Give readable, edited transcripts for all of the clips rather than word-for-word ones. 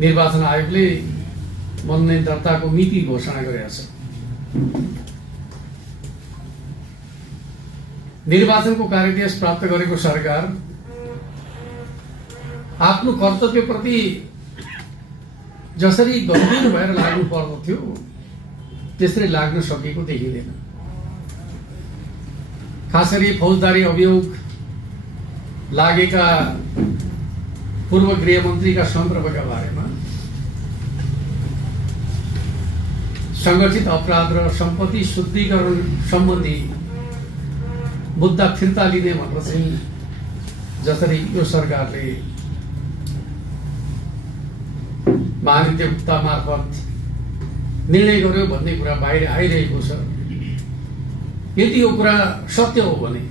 निर्वाचन आयोगले मनोनयन दर्ताको मिति घोषणा गरेको छ। निर्वाचनको कार्यादेश प्राप्त गरेको सरकार आफ्नो कर्तव्यप्रति जसरी गम्भीर भएर लाग्नु पर्दथ्यो त्यसरी लाग्न सकेको देखिँदैन। खास गरी फौजदारी अभियोग लागेका पूर्व गृहमन्त्रीका सन्दर्भका बारेमा संगठित अपराध र सम्पत्ति शुद्धिकरण सम्बन्धी मुद्दा फिर्ता लिने भनेर चाहिँ जसरी यो सरकारले महाधिवक्ता मार्फत निर्णय गर्यो भन्ने कुरा बाहिर आइरहेको छ। यदि यो कुरा सत्य हो भने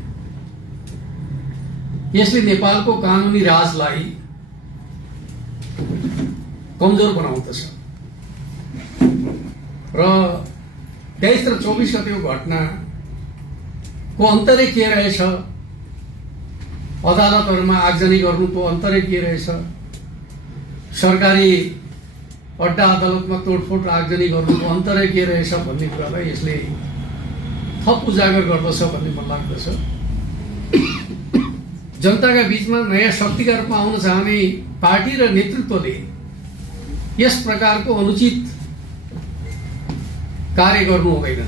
यसले नेपालको कानुनी राजलाई कमजोर बनाउँदछ र 23 र 24 गतेको घटनाको अन्तर्य के रहेछ, अदालतहरूमा आगजनी गर्नुको अन्तर्य के रहेछ, सरकारी अड्डा अदालतमा तोडफोड आगजनी गर्नुको अन्तर्य के रहेछ भन्ने कुरालाई यसले थप उजागर गर्दछ भन्ने मलाई लाग्दछ। जनताका बीचमा नयाँ शक्तिका रूपमा आउन चाहने पार्टी र नेतृत्वले यस प्रकारको अनुचित कार्य गर्नु हुँदैन।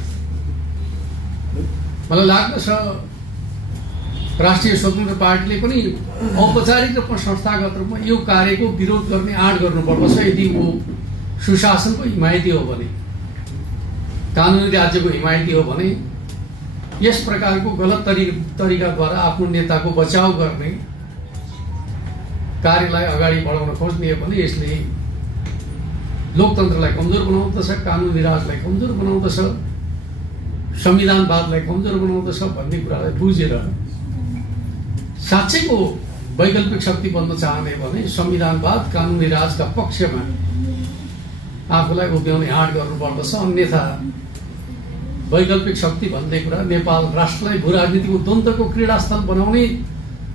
मलाई लाग्दछ राष्ट्रिय स्वतन्त्र पार्टीले पनि औपचारिक रूपमा संस्थागत रूपमा यो कार्यको विरोध गर्ने आँट गर्नुपर्दछ। यदि वो सुशासनको हिमायती हो भने, कानुनी राज्यको हिमायती हो भने, यस प्रकारको गलत तरिकाद्वारा आफ्नो नेताको बचाव गर्ने कार्यलाई अगाडि बढाउन खोज्ने हो भने यसले लोकतन्त्रलाई कमजोर बनाउँदछ, कानुनी राजलाई कमजोर बनाउँदछ, संविधानवादलाई कमजोर बनाउँदछ भन्ने कुरालाई बुझेर साँच्चैको वैकल्पिक शक्ति बन्न चाहने भने संविधानवाद कानुनी राजका पक्षमा आफूलाई उभ्याउने आँट गर्नुपर्दछ। अन्यथा वैकल्पिक शक्ति भन्ने कुरा नेपाल राष्ट्रलाई भू राजनीतिको द्वन्द्वको क्रीडास्थल बनाउने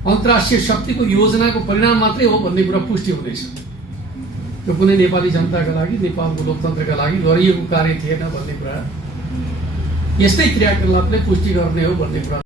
अन्तर्राष्ट्रिय शक्तिको योजनाको परिणाम मात्रै हो भन्ने कुरा पुष्टि हुनेछ। यो कुनै नेपाली जनताका लागि, नेपालको लोकतन्त्रका लागि गरिएको कार्य थिएन भन्ने कुरा यस्तै क्रियाकलापले पुष्टि गर्ने हो भन्ने कुरा